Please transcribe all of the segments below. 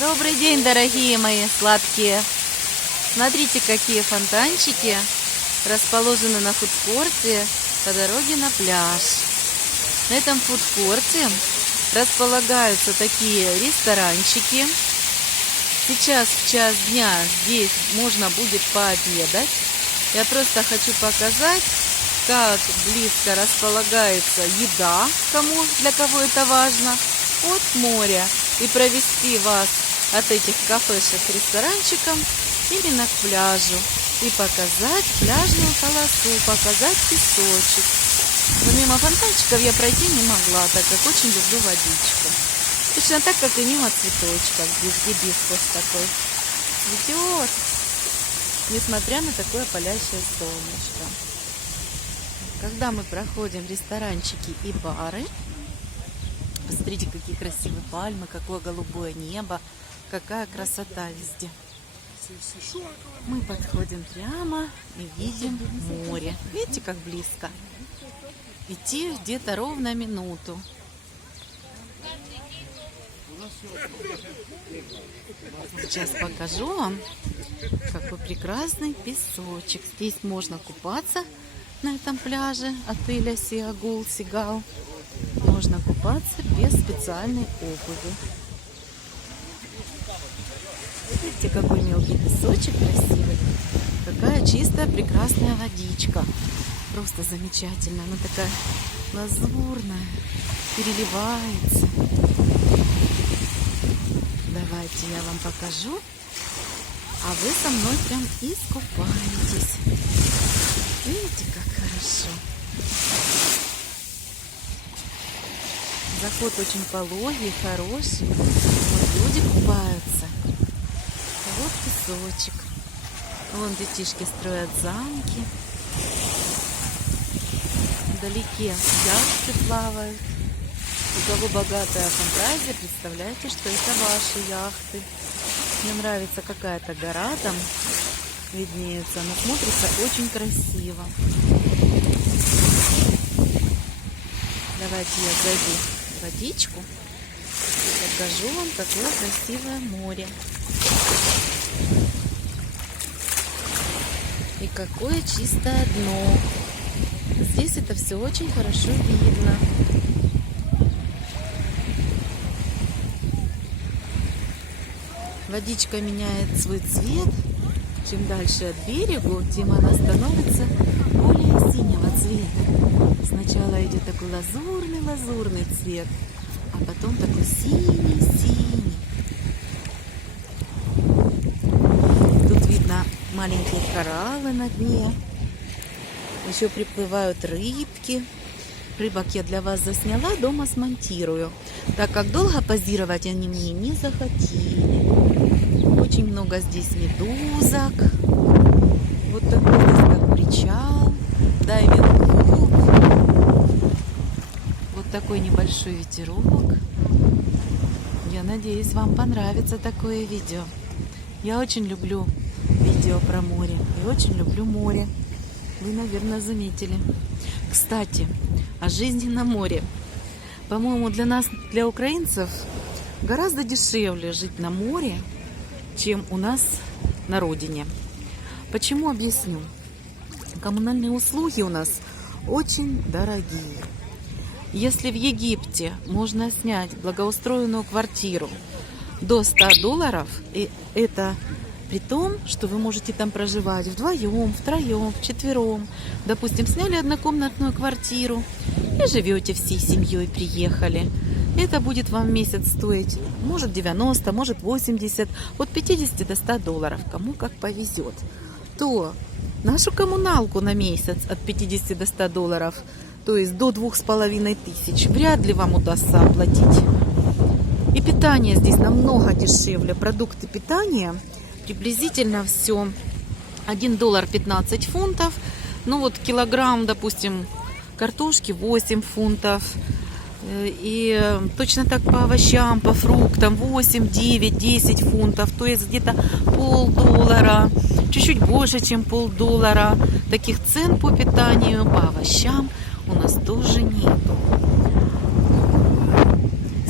Добрый день, дорогие мои сладкие. Смотрите, какие фонтанчики расположены на фудкорте по дороге на пляж. На этом фудкорте располагаются такие ресторанчики. Сейчас в час дня здесь можно будет пообедать. Я просто хочу показать, как близко располагается еда, для кого это важно, от моря. И провести вас от этих кафешек к ресторанчикам именно к пляжу. И показать пляжную полосу, показать песочек. Но мимо фонтанчиков я пройти не могла, так как очень люблю водичку. Точно так, как и мимо цветочков. Здесь гибискус такой цветет, несмотря на такое палящее солнышко. Когда мы проходим ресторанчики и бары, посмотрите, какие красивые пальмы, какое голубое небо, какая красота везде. Мы подходим прямо и видим море. Видите, как близко? Идти где-то ровно минуту. Сейчас покажу вам, какой прекрасный песочек. Здесь можно купаться на этом пляже отеля Сиагул Сигал. Можно купаться без специальной обуви. Видите, какой мелкий песочек красивый. Какая чистая, прекрасная водичка. Просто замечательно. Она такая лазурная, переливается. Давайте я вам покажу. А вы со мной прям искупаетесь. Видите, как хорошо. Заход очень пологий, хороший. Вот люди купаются. Вот песочек. Вон детишки строят замки. Вдалеке яхты плавают. У кого богатая фантазия, представляете, что это ваши яхты. Мне нравится какая-то гора там виднеется. Она смотрится очень красиво. Давайте я зайду в водичку и покажу вам, какое красивое море. И какое чистое дно. Здесь это все очень хорошо видно. Водичка меняет свой цвет. Чем дальше от берега, тем она становится более синего цвета. Сначала идет такой лазурный цвет, а потом такой синий. Тут видно маленькие кораллы на дне. Еще приплывают рыбки. Рыбок я для вас засняла, дома смонтирую, так как долго позировать они мне не захотели. Очень много здесь медузок. Вот такой здесь как причал, дайвинг-клуб. Вот такой небольшой ветерок. Я надеюсь, вам понравится такое видео. Я очень люблю видео про море и очень люблю море. Вы, наверное, заметили. Кстати, о жизни на море. По-моему, для нас, для украинцев, гораздо дешевле жить на море, чем у нас на родине. Почему? Объясню. Коммунальные услуги у нас очень дорогие. Если в Египте можно снять благоустроенную квартиру до $100, и это при том, что вы можете там проживать вдвоем, втроем, вчетвером. Допустим, сняли однокомнатную квартиру и живете всей семьей, приехали. Это будет вам в месяц стоить, может 90, может 80, от 50 до $100, кому как повезет. То нашу коммуналку на месяц от 50 до $100, то есть до 2500, вряд ли вам удастся оплатить. И питание здесь намного дешевле. Продукты питания приблизительно все $1 15 фунтов. Ну вот килограмм, допустим, картошки 8 фунтов. И точно так по овощам, по фруктам 8, 9, 10 фунтов. То есть где-то $0,5, чуть-чуть больше, чем $0,5. Таких цен по питанию, по овощам у нас тоже нету.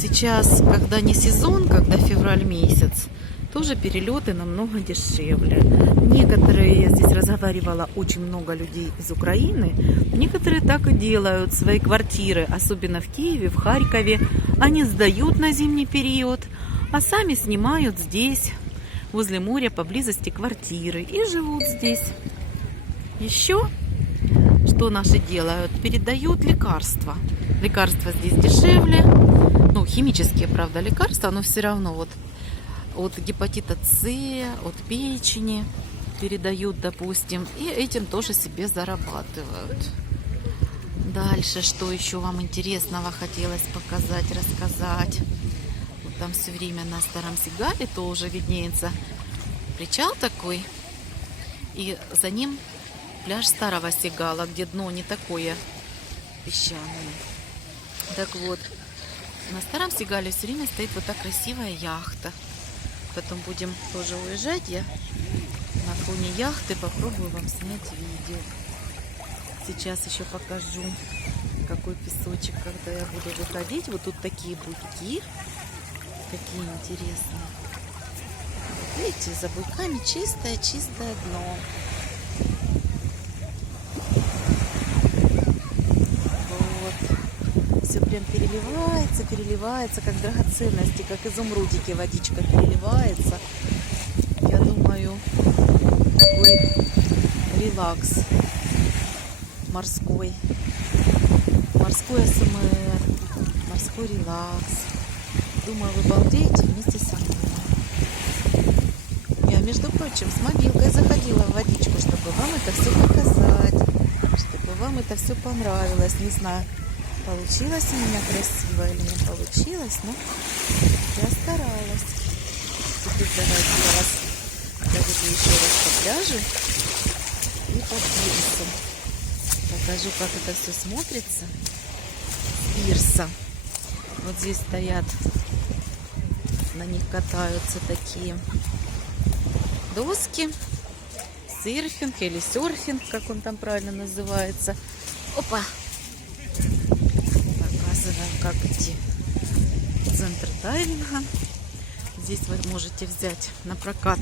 Сейчас, когда не сезон, когда февраль месяц, тоже перелеты намного дешевле. Некоторые, я здесь разговаривала, очень много людей из Украины, некоторые так и делают свои квартиры, особенно в Киеве, в Харькове, они сдают на зимний период, а сами снимают здесь, возле моря, поблизости квартиры и живут здесь. Еще что наши делают? Передают лекарства. Лекарства здесь дешевле, ну, химические, правда, лекарства, но все равно вот от гепатита С, от печени передают, допустим, и этим тоже себе зарабатывают. Дальше, что еще вам интересного хотелось показать, рассказать. Вот там все время на Старом Сигале тоже виднеется причал такой, и за ним пляж Старого Сигала, где дно не такое песчаное. Так вот, на Старом Сигале все время стоит вот так красивая яхта. Потом будем тоже уезжать. Я на фоне яхты попробую вам снять видео. Сейчас еще покажу, какой песочек, когда я буду выходить. Вот тут такие буйки. Какие интересные. Вот видите, за буйками чистое дно. Все прям переливается, как драгоценности, как изумрудики, водичка переливается. Я думаю, такой релакс морской. Морской АСМР, морской релакс. Думаю, вы балдеете вместе со мной. Я, между прочим, с мобилкой заходила в водичку, чтобы вам это все показать, чтобы вам это все понравилось. Не знаю, получилось у меня красиво или не получилось, но я старалась. Теперь давайте я вас проведу еще раз по пляжу и по пирсу. Покажу, как это все смотрится с пирса. Вот здесь стоят, на них катаются такие доски. Серфинг или серфинг, как он там правильно называется. Опа! Как идти в центр дайвинга. Здесь вы можете взять на прокат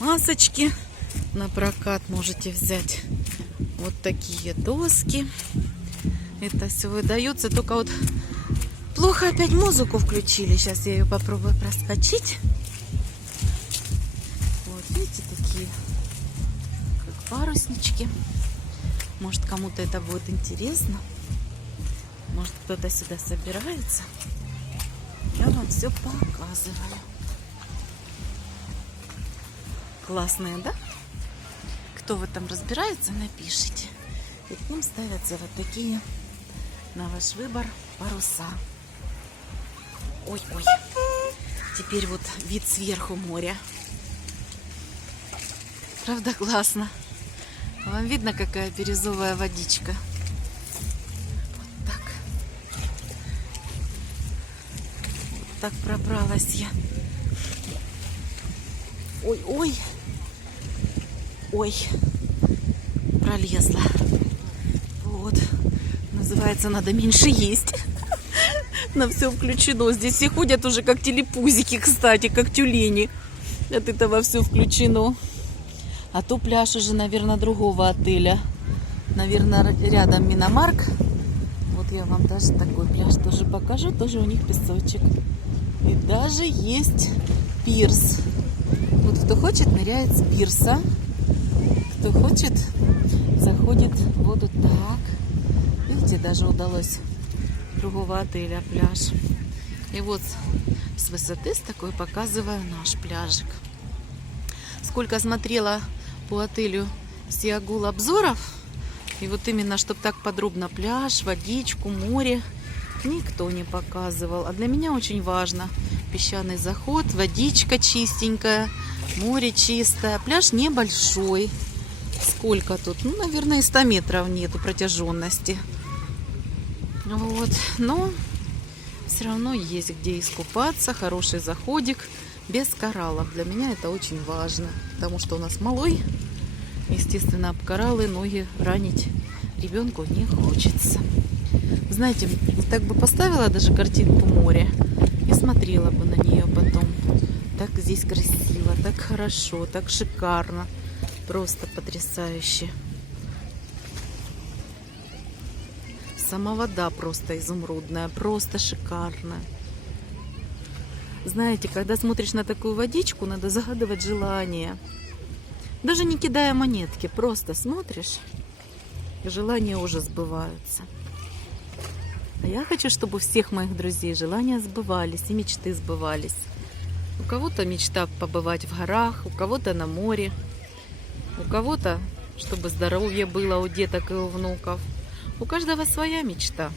масочки, на прокат можете взять вот такие доски. Это все выдается, только вот плохо опять музыку включили. Сейчас я ее попробую проскочить. Вот видите, такие как паруснички. Может, кому-то это будет интересно. Может, кто-то сюда собирается. Я вам все показываю. Классные, да? Кто в этом разбирается, напишите. И к ним ставятся вот такие, на ваш выбор, паруса. Ой-ой. Теперь вот вид сверху моря. Правда, классно. Вам видно, какая бирюзовая водичка? Так пробралась я. Ой, пролезла. Вот. Называется, надо меньше есть. На все включено. Здесь все ходят уже как телепузики, кстати, как тюлени. От этого все включено. А то пляж уже, наверное, другого отеля. Наверное, рядом Миномарк. Вот я вам даже такой пляж тоже покажу. Тоже у них песочек. И даже есть пирс. Вот кто хочет, ныряет с пирса. Кто хочет, заходит в воду так. Видите, даже удалось другого отеля пляж. И вот с высоты с такой показываю наш пляжик. Сколько смотрела по отелю Сиагул обзоров. И вот именно, чтобы так подробно пляж, водичку, море, никто не показывал. А для меня очень важно песчаный заход, водичка чистенькая, море чистое. Пляж небольшой. Сколько тут? Ну, наверное, 100 метров нету протяженности. Вот. Но все равно есть где искупаться. Хороший заходик без кораллов. Для меня это очень важно. Потому что у нас малой. Естественно, об кораллы ноги ранить ребенку не хочется. Знаете, так бы поставила даже картинку моря. и смотрела бы на нее потом. Так здесь красиво, так хорошо, так шикарно. Просто потрясающе. Сама вода просто изумрудная, просто шикарная. Знаете, когда смотришь на такую водичку, надо загадывать желание. Даже не кидая монетки, просто смотришь, и желания уже сбываются. А я хочу, чтобы у всех моих друзей желания сбывались и мечты сбывались. У кого-то мечта побывать в горах, у кого-то на море, у кого-то, чтобы здоровье было у деток и у внуков. У каждого своя мечта.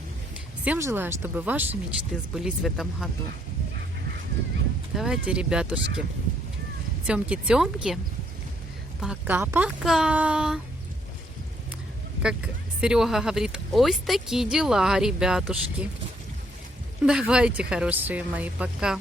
Всем желаю, чтобы ваши мечты сбылись в этом году. Давайте, ребятушки, тёмки-тёмки, пока-пока. Как Серега говорит, ось такие дела, ребятушки. Давайте, хорошие мои, пока.